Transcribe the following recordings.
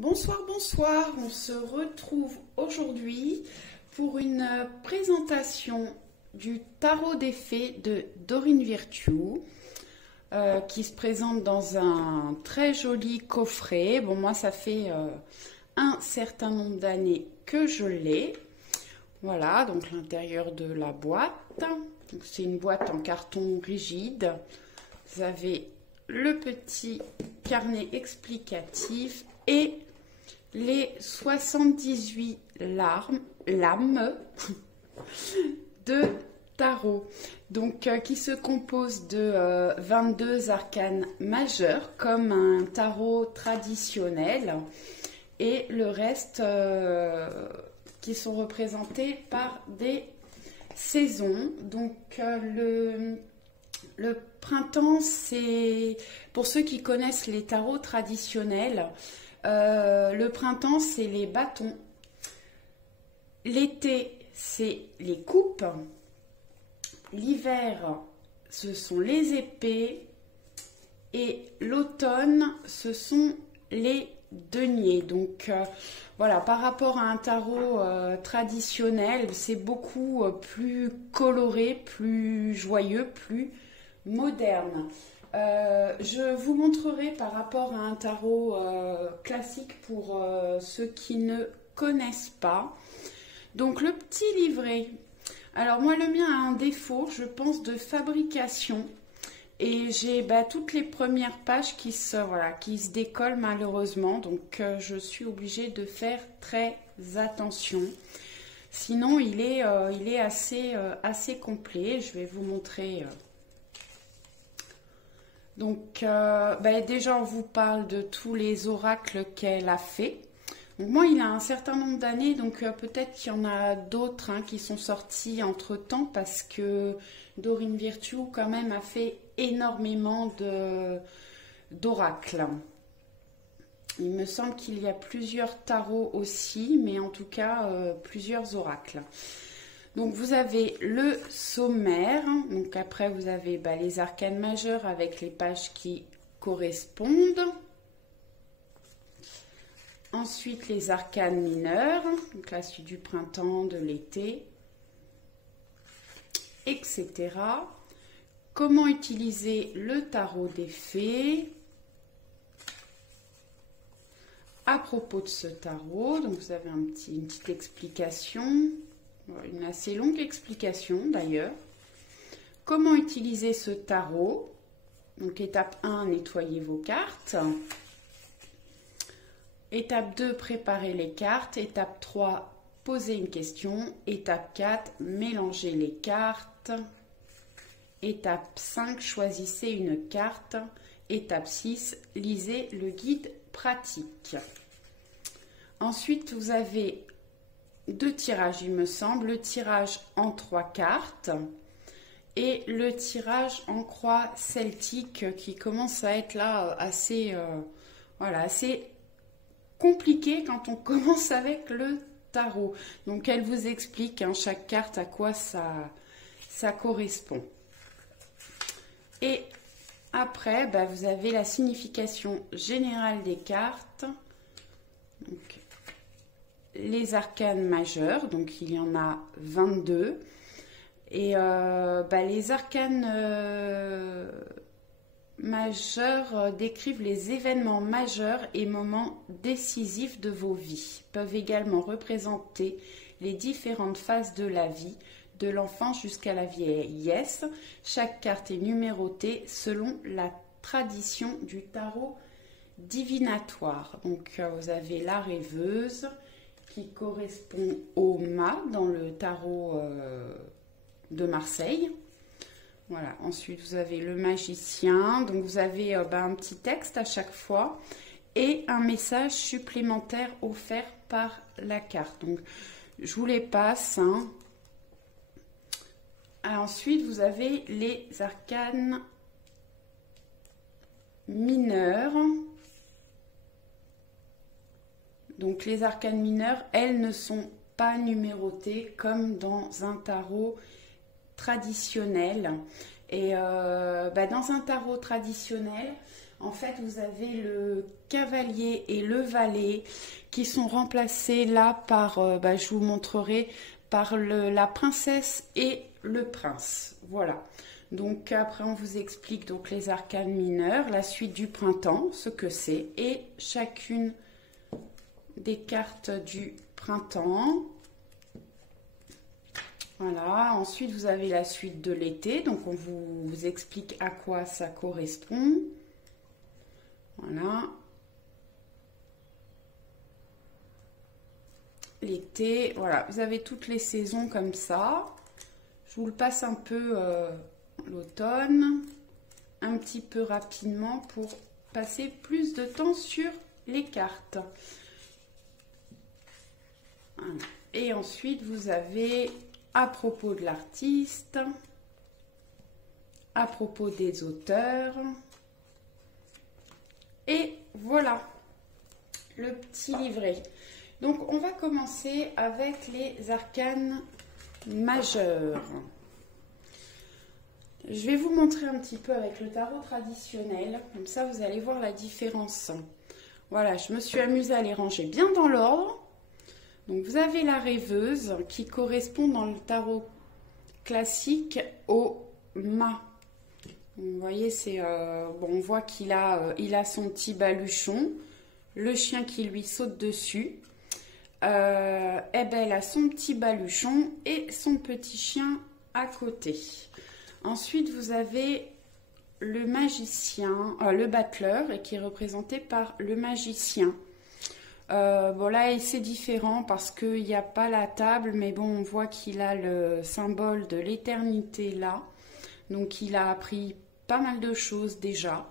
Bonsoir, bonsoir, on se retrouve aujourd'hui pour une présentation du tarot des fées de Dorine Virtue qui se présente dans un très joli coffret. Bon, moi ça fait un certain nombre d'années que je l'ai. Voilà, donc l'intérieur de la boîte. C'est une boîte en carton rigide. Vous avez le petit carnet explicatif et les 78 lames de tarot, donc qui se compose de 22 arcanes majeurs comme un tarot traditionnel et le reste qui sont représentés par des saisons. Donc le printemps, c'est pour ceux qui connaissent les tarots traditionnels. Le printemps, c'est les bâtons. L'été, c'est les coupes. L'hiver, ce sont les épées. Et l'automne, ce sont les deniers. Donc, voilà, par rapport à un tarot traditionnel, c'est beaucoup plus coloré, plus joyeux, plus moderne. Je vous montrerai par rapport à un tarot classique pour ceux qui ne connaissent pas. Donc le petit livret. Alors moi le mien a un défaut, je pense, de fabrication. Et j'ai toutes les premières pages qui se décollent malheureusement. Donc je suis obligée de faire très attention. Sinon il est assez complet. Je vais vous montrer... Donc, déjà, on vous parle de tous les oracles qu'elle a fait. Donc, moi, il a un certain nombre d'années, donc peut-être qu'il y en a d'autres qui sont sortis entre-temps parce que Dorine Virtue, quand même, a fait énormément d'oracles. Il me semble qu'il y a plusieurs tarots aussi, mais en tout cas, plusieurs oracles. Donc vous avez le sommaire, donc après vous avez les arcanes majeurs avec les pages qui correspondent. Ensuite les arcanes mineurs, donc la suite du printemps, de l'été, etc. Comment utiliser le tarot des fées. À propos de ce tarot, donc vous avez une petite explication. Une assez longue explication d'ailleurs. Comment utiliser ce tarot? Donc étape 1, nettoyer vos cartes. Étape 2, préparer les cartes. Étape 3, poser une question. Étape 4, mélanger les cartes. Étape 5, choisissez une carte. Étape 6, lisez le guide pratique. Ensuite, vous avez deux tirages, il me semble, le tirage en 3 cartes et le tirage en croix celtique qui commence à être là assez compliqué quand on commence avec le tarot. Donc elle vous explique chaque carte à quoi ça correspond. Et après, vous avez la signification générale des cartes. Donc, les arcanes majeurs, donc il y en a 22. Et les arcanes majeurs décrivent les événements majeurs et moments décisifs de vos vies. Peuvent également représenter les différentes phases de la vie, de l'enfance jusqu'à la vieillesse. Chaque carte est numérotée selon la tradition du tarot divinatoire. Donc vous avez la rêveuse, qui correspond au mât dans le tarot de Marseille. Voilà. Ensuite, vous avez le magicien. Donc, vous avez un petit texte à chaque fois et un message supplémentaire offert par la carte. Donc, je vous les passe. Ensuite, vous avez les arcanes mineurs. Donc les arcanes mineurs, elles ne sont pas numérotées comme dans un tarot traditionnel. Et dans un tarot traditionnel, En fait, vous avez le cavalier et le valet qui sont remplacés là par, je vous montrerai, par la princesse et le prince. Voilà. Donc après, on vous explique donc les arcanes mineures, la suite du printemps, ce que c'est, et chacune des cartes du printemps. Voilà, ensuite vous avez la suite de l'été, donc on vous explique à quoi ça correspond. Voilà. L'été, voilà, vous avez toutes les saisons comme ça. Je vous le passe un peu l'automne, un petit peu rapidement pour passer plus de temps sur les cartes. Voilà. Et ensuite, vous avez à propos de l'artiste, à propos des auteurs. Et voilà, le petit livret. Donc, on va commencer avec les arcanes majeurs. Je vais vous montrer un petit peu avec le tarot traditionnel. Comme ça, vous allez voir la différence. Voilà, je me suis amusée à les ranger bien dans l'ordre. Donc, vous avez la rêveuse qui correspond dans le tarot classique au mât. Vous voyez, c'est on voit qu'il a, son petit baluchon, le chien qui lui saute dessus. Elle a son petit baluchon et son petit chien à côté. Ensuite, vous avez le magicien, le battleur, et qui est représenté par le magicien. Bon là c'est différent parce qu'il n'y a pas la table, mais bon on voit qu'il a le symbole de l'éternité là, donc il a appris pas mal de choses déjà.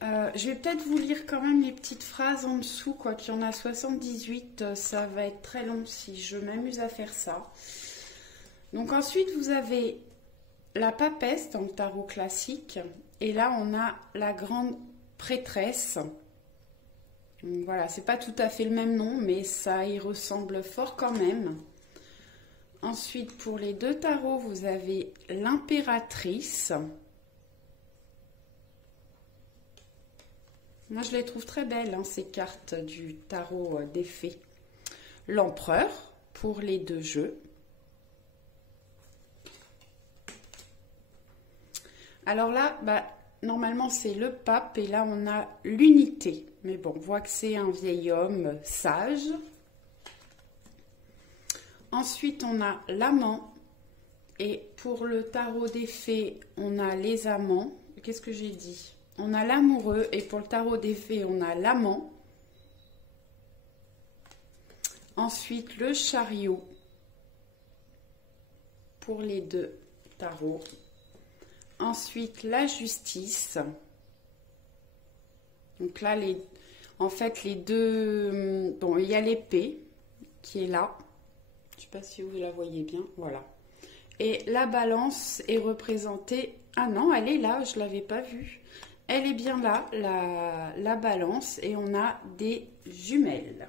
Je vais peut-être vous lire quand même les petites phrases en dessous, quoi qu'il y en a 78, ça va être très long si je m'amuse à faire ça. Donc ensuite vous avez la papesse dans le tarot classique, et là on a la grande prêtresse. Donc voilà, c'est pas tout à fait le même nom, mais ça y ressemble fort quand même. Ensuite, pour les deux tarots, vous avez l'impératrice. Moi, je les trouve très belles, hein, ces cartes du tarot des fées. L'empereur, pour les deux jeux. Alors là, normalement, c'est le pape et là, on a l'unité. Mais bon, on voit que c'est un vieil homme sage. Ensuite, on a l'amant. Et pour le tarot des fées, on a les amants. Qu'est-ce que j'ai dit? On a l'amoureux. Et pour le tarot des fées, on a l'amant. Ensuite, le chariot. Pour les deux tarots. Ensuite, la justice. Donc là, en fait, les deux... Bon, il y a l'épée qui est là. Je ne sais pas si vous la voyez bien. Voilà. Et la balance est représentée... Ah non, elle est là, je ne l'avais pas vue. Elle est bien là, la balance. Et on a des jumelles.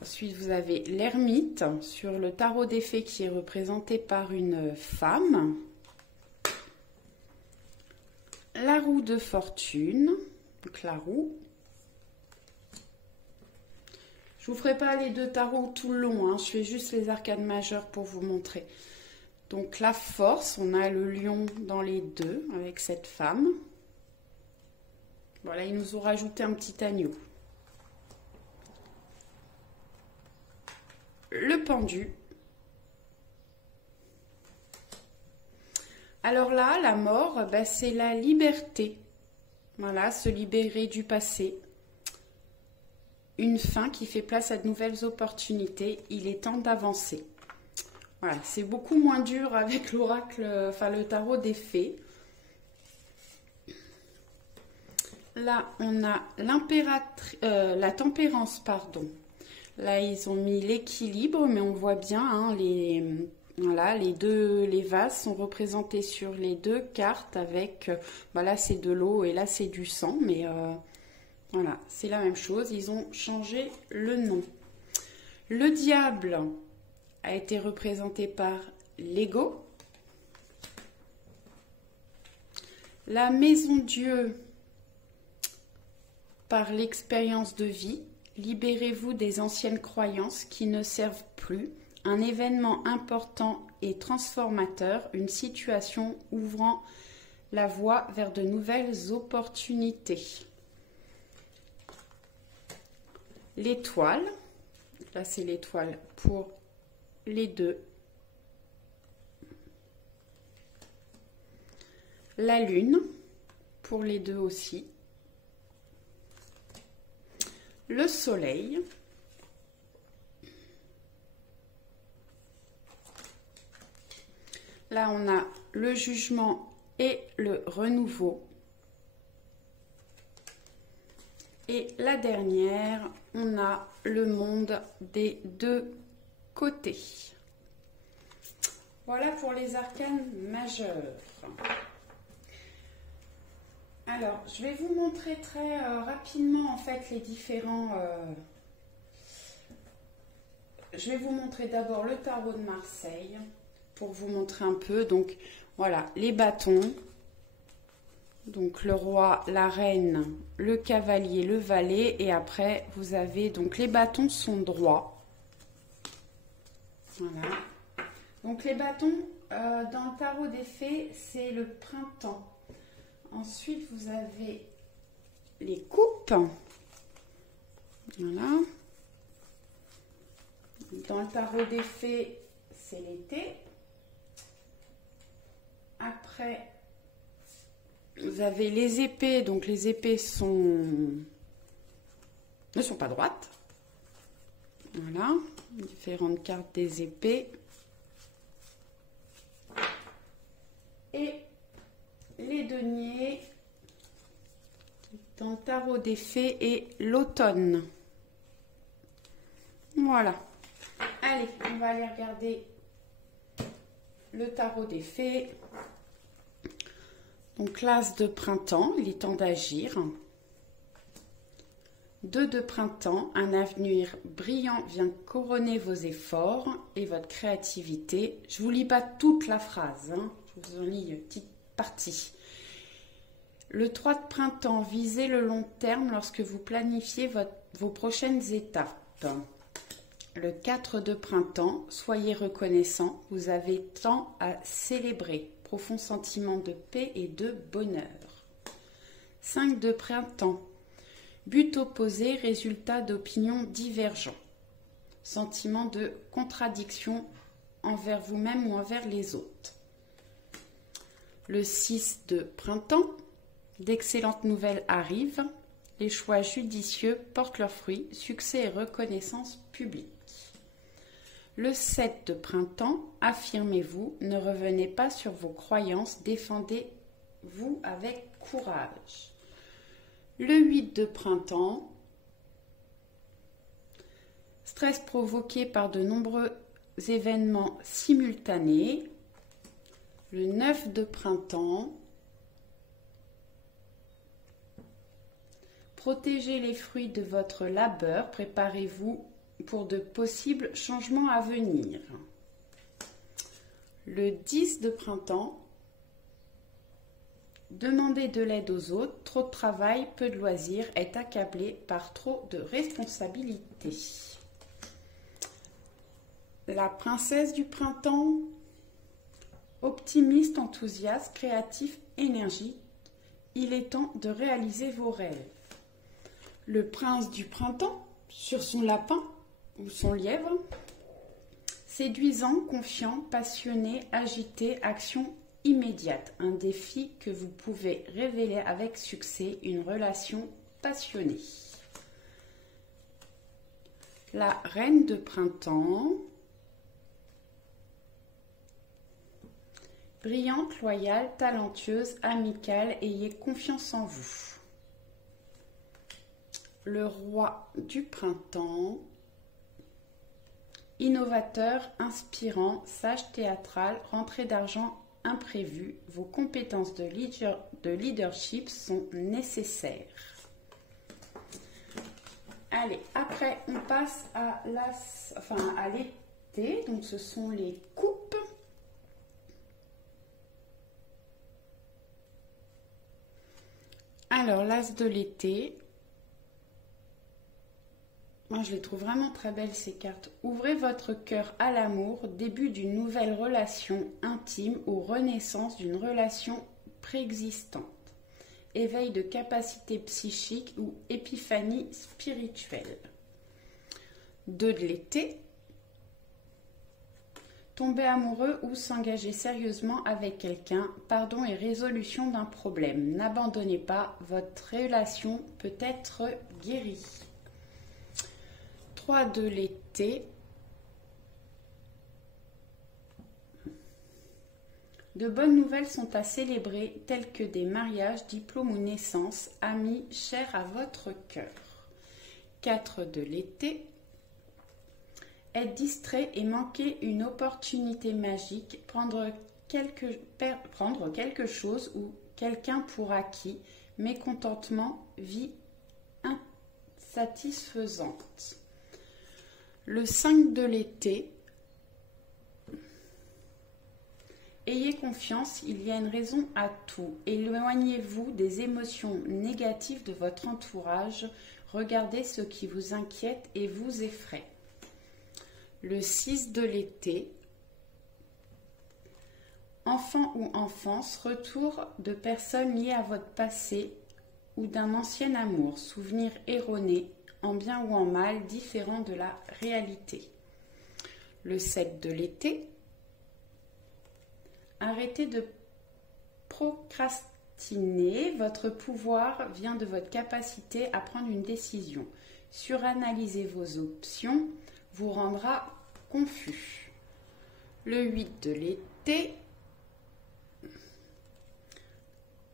Ensuite, vous avez l'ermite sur le tarot des fées qui est représenté par une femme. La roue de fortune, donc la roue. Je ne vous ferai pas les deux tarots tout le long, hein, je fais juste les arcanes majeures pour vous montrer. Donc la force, on a le lion dans les deux avec cette femme. Voilà, ils nous ont rajouté un petit agneau. Le pendu. Alors là, la mort, c'est la liberté. Voilà, se libérer du passé. Une fin qui fait place à de nouvelles opportunités. Il est temps d'avancer. Voilà, c'est beaucoup moins dur avec l'oracle, enfin le tarot des fées. Là, on a la tempérance, pardon. Là, ils ont mis l'équilibre, mais on voit bien, hein, les vases sont représentés sur les deux cartes avec, là c'est de l'eau et là c'est du sang, mais voilà, c'est la même chose, ils ont changé le nom. Le diable a été représenté par l'ego. La maison Dieu par l'expérience de vie. Libérez-vous des anciennes croyances qui ne servent plus. Un événement important et transformateur, une situation ouvrant la voie vers de nouvelles opportunités. L'étoile, là c'est l'étoile pour les deux. La lune, pour les deux aussi. Le soleil. Là, on a le jugement et le renouveau. Et la dernière, on a le monde des deux côtés. Voilà pour les arcanes majeures. Alors, je vais vous montrer très rapidement en fait les différents... Je vais vous montrer d'abord le tarot de Marseille pour vous montrer un peu. Donc, voilà, les bâtons. Donc, le roi, la reine, le cavalier, le valet. Et après, vous avez... Donc, les bâtons sont droits. Voilà. Donc, les bâtons, dans le tarot des fées, c'est le printemps. Ensuite, vous avez les coupes. Voilà. Dans le tarot des fées, c'est l'été. Après, vous avez les épées. Donc, les épées ne sont pas droites. Voilà. Différentes cartes des épées. Et les deniers dans le tarot des fées et l'automne. Voilà. Allez, on va aller regarder le tarot des fées. Donc l'as de printemps, il est temps d'agir. 2 de printemps, un avenir brillant vient couronner vos efforts et votre créativité. Je vous lis pas toute la phrase, hein. Je vous en lis une petite partie. Le 3 de printemps, visez le long terme lorsque vous planifiez vos prochaines étapes. Le 4 de printemps, soyez reconnaissant, vous avez tant à célébrer. Profond sentiment de paix et de bonheur. 5 de printemps, but opposé, résultat d'opinions divergents. Sentiment de contradiction envers vous-même ou envers les autres. Le 6 de printemps, d'excellentes nouvelles arrivent. Les choix judicieux portent leurs fruits, succès et reconnaissance publique. Le 7 de printemps, affirmez-vous, ne revenez pas sur vos croyances, défendez-vous avec courage. Le 8 de printemps, stress provoqué par de nombreux événements simultanés. Le 9 de printemps, protégez les fruits de votre labeur, préparez-vous pour de possibles changements à venir. Le 10 de printemps, demandez de l'aide aux autres, trop de travail, peu de loisirs, est accablé par trop de responsabilités. La princesse du printemps, optimiste, enthousiaste, créatif, énergique, il est temps de réaliser vos rêves. Le prince du printemps, sur son lapin ou son lièvre, séduisant, confiant, passionné, agité, action immédiate. Un défi que vous pouvez révéler avec succès, une relation passionnée. La reine de printemps, brillante, loyale, talentueuse, amicale, ayez confiance en vous. Le roi du printemps, innovateur, inspirant, sage, théâtral, rentrée d'argent imprévue, vos compétences de leadership sont nécessaires. Allez, après on passe à l'été, donc ce sont les coupes. Alors, l'as de l'été. Moi, je les trouve vraiment très belles, ces cartes. Ouvrez votre cœur à l'amour, début d'une nouvelle relation intime ou renaissance d'une relation préexistante. Éveil de capacité psychique ou épiphanie spirituelle. 2 de l'été. Tomber amoureux ou s'engager sérieusement avec quelqu'un, pardon et résolution d'un problème. N'abandonnez pas, votre relation peut être guérie. 3 de l'été. De bonnes nouvelles sont à célébrer, telles que des mariages, diplômes ou naissances, amis chers à votre cœur. 4 de l'été. Être distrait et manquer une opportunité magique, prendre quelque chose ou quelqu'un pour acquis, mécontentement, vie insatisfaisante. Le 5 de l'été. Ayez confiance, il y a une raison à tout. Éloignez-vous des émotions négatives de votre entourage. Regardez ce qui vous inquiète et vous effraie. Le 6 de l'été. Enfant ou enfance, retour de personnes liées à votre passé ou d'un ancien amour, souvenir erroné, en bien ou en mal, différent de la réalité. Le 7 de l'été. Arrêtez de procrastiner. Votre pouvoir vient de votre capacité à prendre une décision. Suranalyser vos options vous rendra confus. Le 8 de l'été.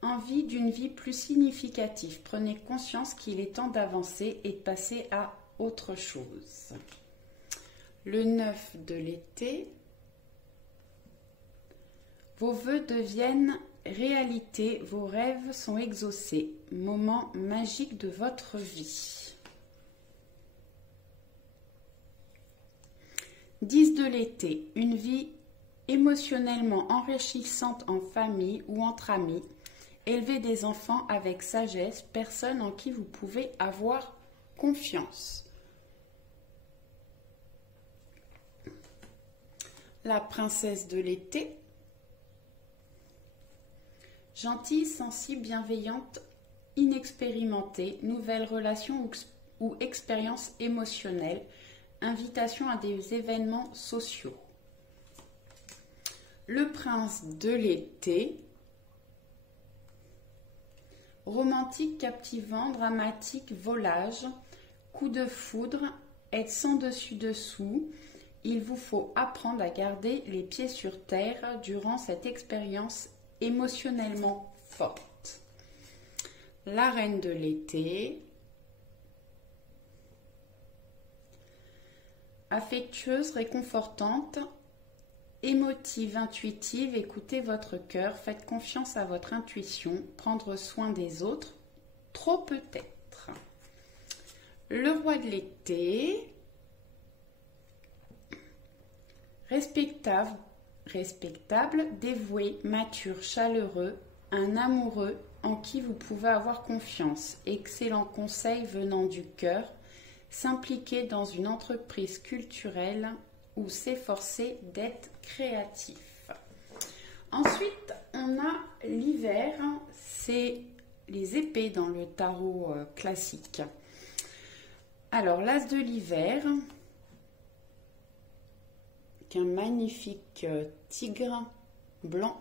Envie d'une vie plus significative. Prenez conscience qu'il est temps d'avancer et de passer à autre chose. Le 9 de l'été. Vos vœux deviennent réalité, vos rêves sont exaucés. Moment magique de votre vie. 10 de l'été. Une vie émotionnellement enrichissante en famille ou entre amis. Élevez des enfants avec sagesse, personnes en qui vous pouvez avoir confiance. La princesse de l'été. Gentille, sensible, bienveillante, inexpérimentée, nouvelle relation ou expérience émotionnelle, invitation à des événements sociaux. Le prince de l'été. Romantique, captivant, dramatique, volage, coup de foudre, être sans dessus-dessous. Il vous faut apprendre à garder les pieds sur terre durant cette expérience émotionnellement forte. La reine de l'été. Affectueuse, réconfortante, émotive, intuitive, écoutez votre cœur, faites confiance à votre intuition, prendre soin des autres, trop peut-être. Le roi de l'été. Respectable, dévoué, mature, chaleureux, un amoureux en qui vous pouvez avoir confiance. Excellent conseil venant du cœur, s'impliquer dans une entreprise culturelle ou s'efforcer d'être créatif. Ensuite, on a l'hiver, c'est les épées dans le tarot classique. Alors, l'as de l'hiver, un magnifique tigre blanc.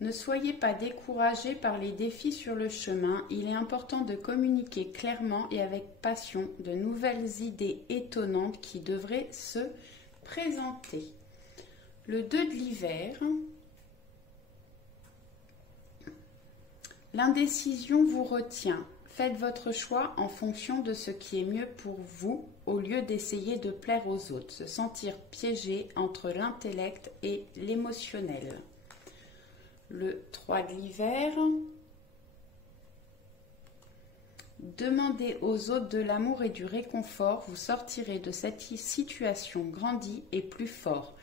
Ne soyez pas découragés par les défis sur le chemin. Il est important de communiquer clairement et avec passion de nouvelles idées étonnantes qui devraient se présenter. Le 2 de l'hiver. L'indécision vous retient. Faites votre choix en fonction de ce qui est mieux pour vous au lieu d'essayer de plaire aux autres, se sentir piégé entre l'intellect et l'émotionnel. Le 3 de l'hiver. Demandez aux autres de l'amour et du réconfort, vous sortirez de cette situation grandi et plus fort.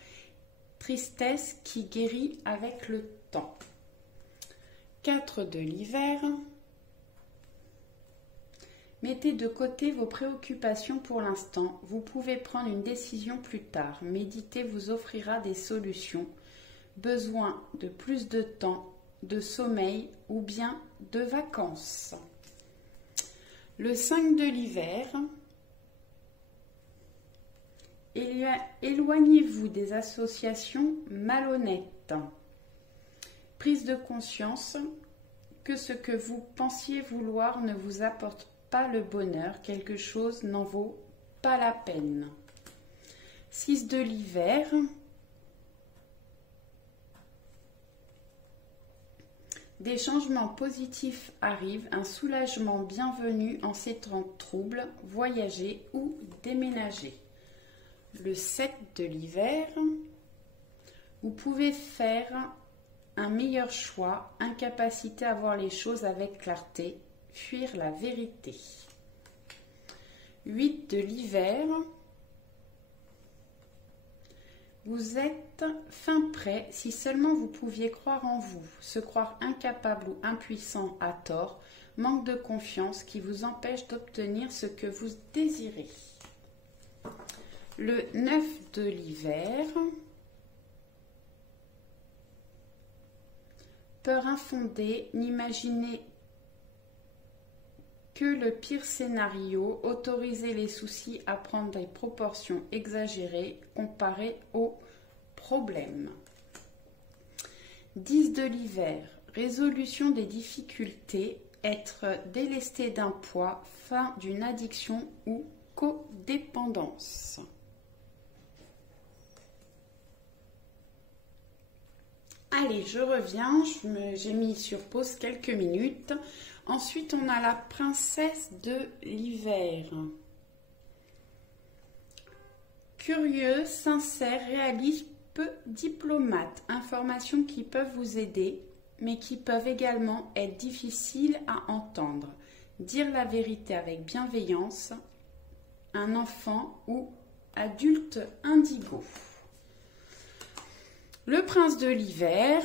Tristesse qui guérit avec le temps. 4 de l'hiver. Mettez de côté vos préoccupations pour l'instant. Vous pouvez prendre une décision plus tard. Méditer vous offrira des solutions. Besoin de plus de temps, de sommeil ou bien de vacances. Le 5 de l'hiver. Éloignez-vous des associations malhonnêtes. Prise de conscience que ce que vous pensiez vouloir ne vous apporte pas le bonheur, quelque chose n'en vaut pas la peine. 6 de l'hiver. Des changements positifs arrivent, un soulagement bienvenu en ces temps troubles, voyager ou déménager. Le 7 de l'hiver. Vous pouvez faire un meilleur choix, incapacité à voir les choses avec clarté, fuir la vérité. 8 de l'hiver. Vous êtes fin prêt si seulement vous pouviez croire en vous, se croire incapable ou impuissant à tort, manque de confiance qui vous empêche d'obtenir ce que vous désirez. Le 9 de l'hiver. Peur infondée, n'imaginez que le pire scénario, autorisez les soucis à prendre des proportions exagérées comparées aux problèmes. 10 de l'hiver, résolution des difficultés, être délesté d'un poids, fin d'une addiction ou codépendance. Allez, je reviens, j'ai mis sur pause quelques minutes. Ensuite, on a la princesse de l'hiver. Curieux, sincère, réaliste, peu diplomate. Informations qui peuvent vous aider, mais qui peuvent également être difficiles à entendre. Dire la vérité avec bienveillance. Un enfant ou adulte indigo. Le prince de l'hiver,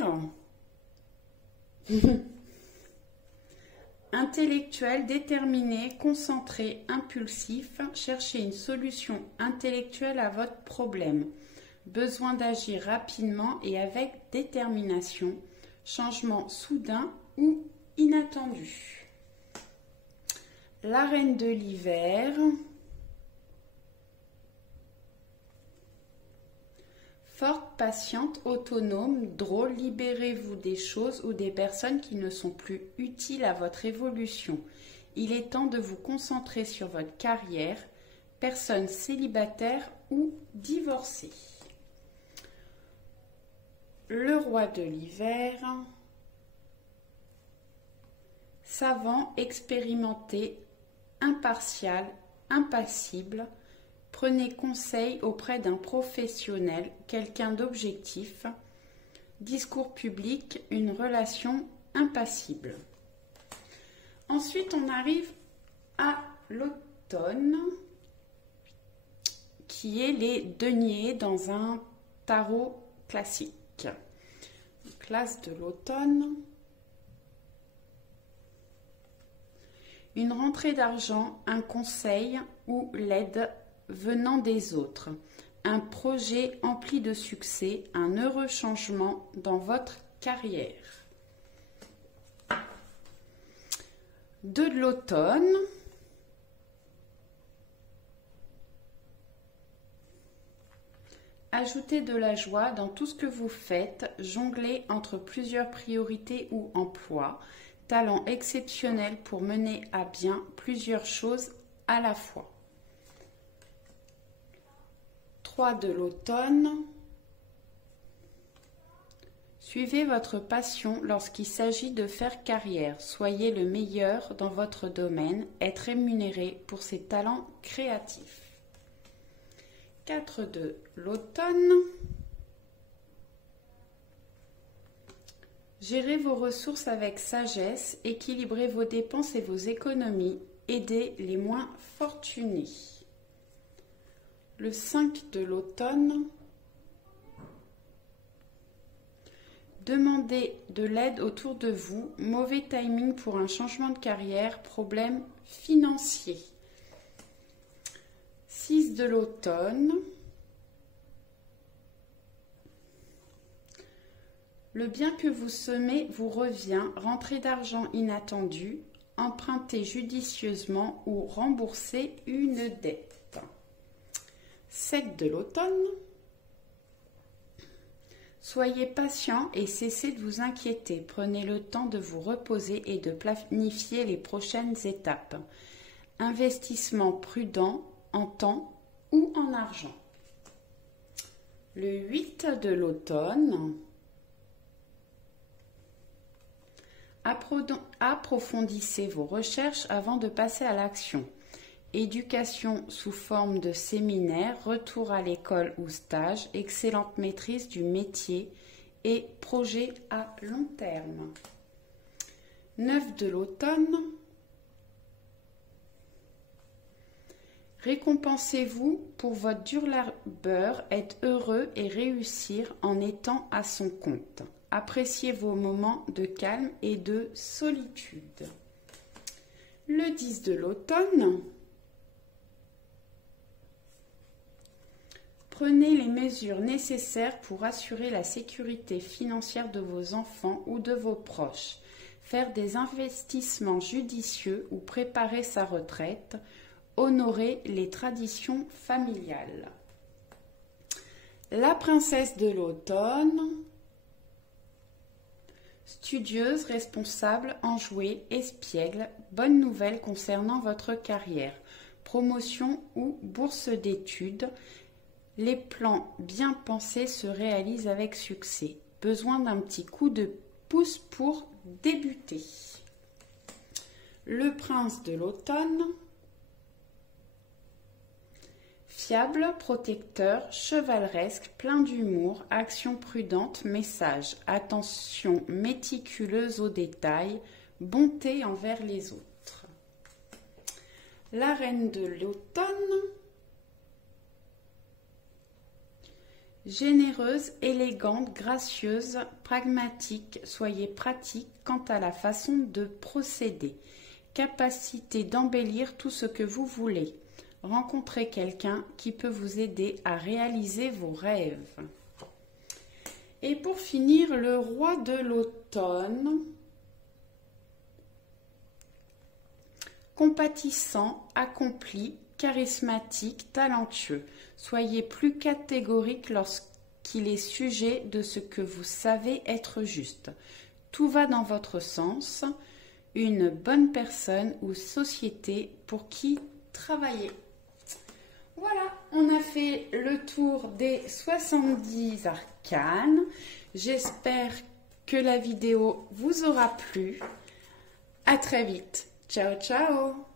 intellectuel, déterminé, concentré, impulsif, cherchez une solution intellectuelle à votre problème. Besoin d'agir rapidement et avec détermination, changement soudain ou inattendu. La reine de l'hiver. Forte, patiente, autonome, drôle, libérez-vous des choses ou des personnes qui ne sont plus utiles à votre évolution. Il est temps de vous concentrer sur votre carrière, personne célibataire ou divorcée. Le roi de l'hiver. Savant, expérimenté, impartial, impassible. Prenez conseil auprès d'un professionnel, quelqu'un d'objectif. Discours public, une relation impassible. Ensuite, on arrive à l'automne, qui est les deniers dans un tarot classique. Classe de l'automne. Une rentrée d'argent, un conseil ou l'aide venant des autres, un projet empli de succès, un heureux changement dans votre carrière. De l'automne, ajoutez de la joie dans tout ce que vous faites, jonglez entre plusieurs priorités ou emplois, talent exceptionnel pour mener à bien plusieurs choses à la fois. 3 de l'automne. Suivez votre passion lorsqu'il s'agit de faire carrière. Soyez le meilleur dans votre domaine. Être rémunéré pour ses talents créatifs. 4 de l'automne. Gérez vos ressources avec sagesse. Équilibrez vos dépenses et vos économies. Aidez les moins fortunés. Le 5 de l'automne. Demandez de l'aide autour de vous. Mauvais timing pour un changement de carrière. Problème financier. 6 de l'automne. Le bien que vous semez vous revient. Rentrée d'argent inattendue. Empruntez judicieusement ou remboursez une dette. 7 de l'automne. Soyez patient et cessez de vous inquiéter. Prenez le temps de vous reposer et de planifier les prochaines étapes. Investissement prudent en temps ou en argent. Le 8 de l'automne. Approfondissez vos recherches avant de passer à l'action. Éducation sous forme de séminaire, retour à l'école ou stage, excellente maîtrise du métier et projet à long terme. 9 de l'automne. Récompensez-vous pour votre dur labeur, être heureux et réussir en étant à son compte. Appréciez vos moments de calme et de solitude. Le 10 de l'automne. Prenez les mesures nécessaires pour assurer la sécurité financière de vos enfants ou de vos proches. Faire des investissements judicieux ou préparer sa retraite. Honorer les traditions familiales. La princesse de l'automne. Studieuse, responsable, enjouée, espiègle. Bonne nouvelle concernant votre carrière. Promotion ou bourse d'études. Les plans bien pensés se réalisent avec succès. Besoin d'un petit coup de pouce pour débuter. Le prince de l'automne. Fiable, protecteur, chevaleresque, plein d'humour, action prudente, message, attention méticuleuse aux détails, bonté envers les autres. La reine de l'automne. Généreuse, élégante, gracieuse, pragmatique, soyez pratique quant à la façon de procéder. Capacité d'embellir tout ce que vous voulez. Rencontrez quelqu'un qui peut vous aider à réaliser vos rêves. Et pour finir, le roi de l'automne. Compatissant, accompli, charismatique, talentueux. Soyez plus catégorique lorsqu'il est sujet de ce que vous savez être juste. Tout va dans votre sens. Une bonne personne ou société pour qui travailler. Voilà, on a fait le tour des 70 arcanes. J'espère que la vidéo vous aura plu. À très vite. Ciao, ciao!